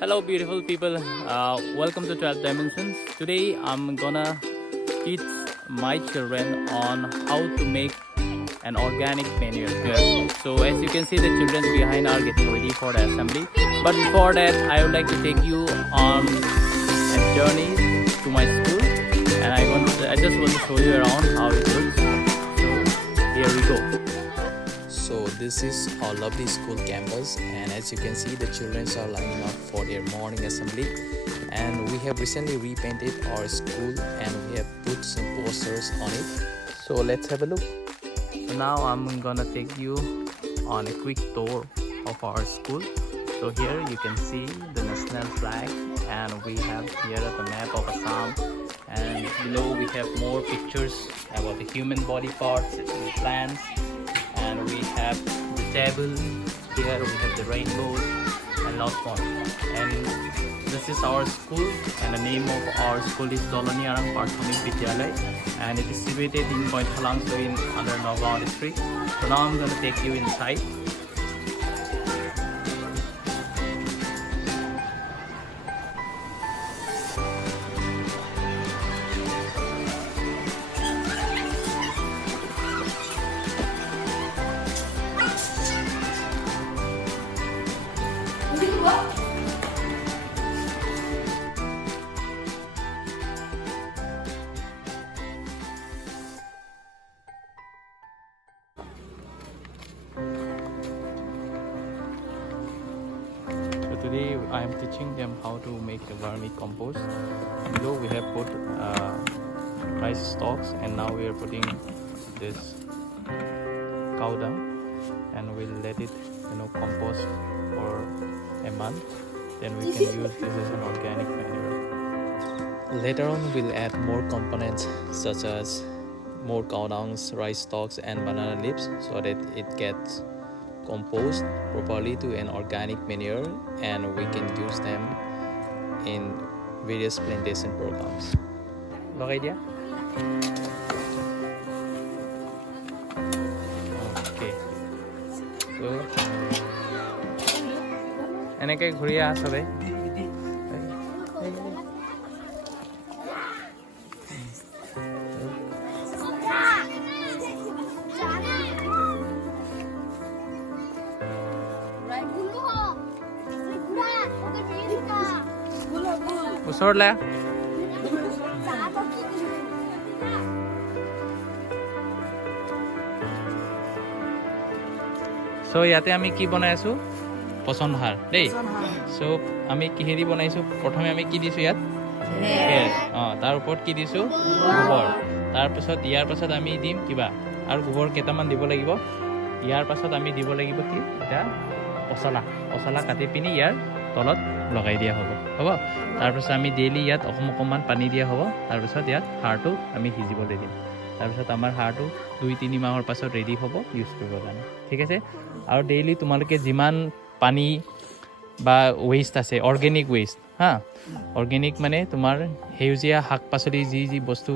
Hello beautiful people, welcome to 12 Dimensions. Today I'm gonna teach my children on how to make an organic manure here. So as you can see, the children behind are getting ready for the assembly. But before that, I would like to take you on a journey to my school, and I just want to show you around how it looks. So here we go. So this is our lovely school campus, and as you can see, the children are lining up for their morning assembly. And we have recently repainted our school and we have put some posters on it. So let's have a look. So now I'm gonna take you on a quick tour of our school. So here you can see the national flag, and we have here the map of Assam, and below we have more pictures about the human body parts, the plants, and we have the table. Here we have the rainbows and lots more. And this is our school, and the name of our school is Doloniarang Parthamik Vidyalay, and it is situated in Pointhalang, so in under Nagaon district. So now I'm going to take you inside. Today I am teaching them how to make the vermicompost. Below we have put rice stalks, and now we are putting this cow dung, and we'll let it compost for a month. Then we can use this as an organic manure. Later on we'll add more components such as more cow dungs, rice stalks and banana leaves, so that it gets composed properly to an organic manure, and we can use them in various plantation programs. Okay, idea? Okay. So, enake ghuriya sabe. ওচৰলে so ইয়াতে আমি কি বনাই আছো পচন সাৰ দেই so আমি কিহেদি বনাইছো প্ৰথমে আমি কি দিছো ইয়াত তাৰ ওপৰত কি দিছো গোবৰ তাৰপিছত ইয়াৰ পাছত আমি দিম কিবা আৰু গোবৰ কেইটামান দিব লাগিব ইয়াৰ পাছত আমি দিব লাগিব কি এটা পচলা কাটি পিনি ইয়াৰ তলত লগাই দিয়া হ'ব তাৰপিছত আমি ডেইলি ইয়াত অকণমান পানী দিয়া হ'ব তাৰপিছত ইয়াত সাৰটো আমি সিজিবলৈ দিম তাৰপিছত আমাৰ সাৰটো 2-3 মাহৰ পাছত ৰেডি হ'ব ইউজ কৰিবৰ কাৰণে ঠিক আছে আৰু ডেইলি তোমালোকে যিমান পানী বা ৱেষ্ট আছে অৰ্গেনিক ৱেষ্ট অৰ্গেনিক মানে তোমাৰ সেউজীয়া শাক পাচলি যি বস্তু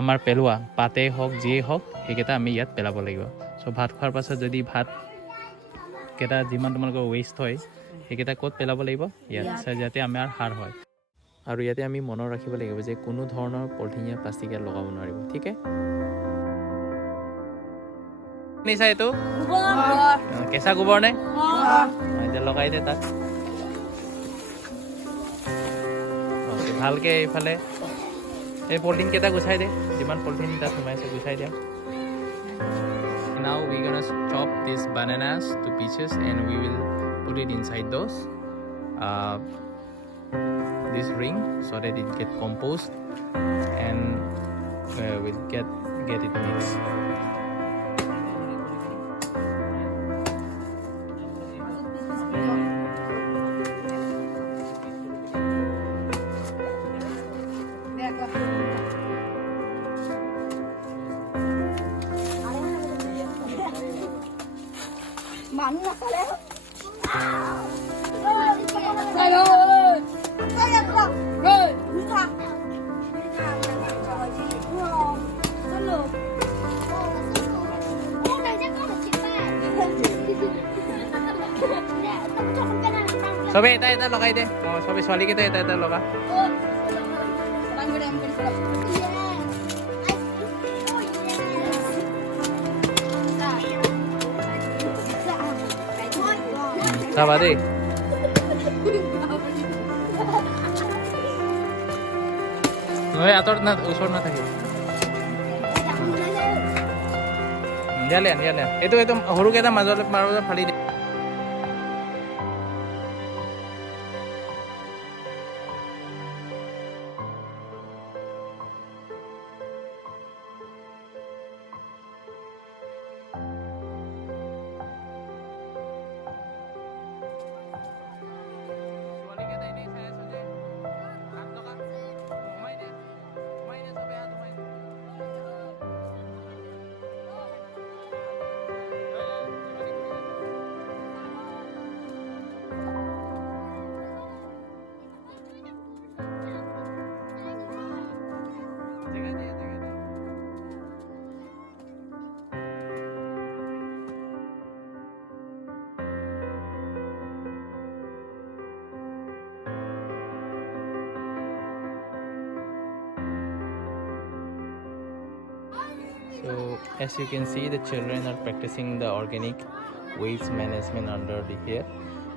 আমাৰ পেলোৱা পাতে হওক যিয়ে হওক সেইকেইটা আমি ইয়াত পেলাব লাগিব চ' ভাত খোৱাৰ পাছত যদি ভাত কেইটা যিমান তোমালোকৰ ৱেষ্ট হয় সেইকেইটা ক'ত পেলাব লাগিব ইয়াত যাতে আমাৰ সাৰ হয় আৰু ইয়াতে আমি মনত ৰাখিব লাগিব যে কোনো ধৰণৰ পলিথিন প্লাষ্টিক ইয়াত লগাব নোৱাৰিব ঠিক আছে নিচা এইটো কেঁচা গোবৰ নে এতিয়া লগাই দে তাত ভালকে এইফালে এই পলিথিন কেইটা গুচাই দে যিমান পলিথিন তাত সোমাইছে গুচাই দিয়া Now we're gonna chop these bananas to pieces, and we will put it inside this ring so that it get composed, and we'll get it mixed. চবে এটা এটা লগাই দে চবে ছোৱালীকেইটা এটা এটা লগা চাবা দেই নহয় আঁতৰত না ওচৰত নাথাকিব দিয়ালে এইটো একদম সৰুকেইটা মাজত ফালি দে So as you can see, the children are practicing the organic waste management under the here.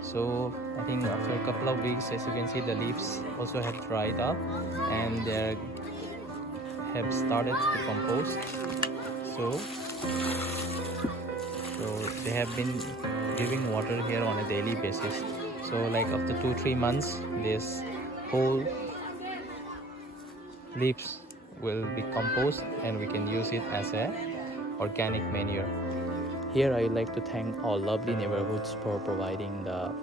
So I think after a couple of weeks, as you can see, the leaves also have dried up and they have started to compost. So they have been giving water here on a daily basis. So like after 2-3 months, this whole leaves will be compost and we can use it as a organic manure. Here I would like to thank our lovely neighborhoods for providing the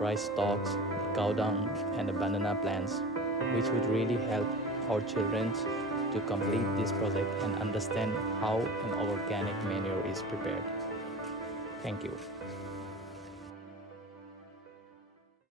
rice stalks, cow dung and the banana plants, which would really help our children to complete this project and understand how an organic manure is prepared. Thank you.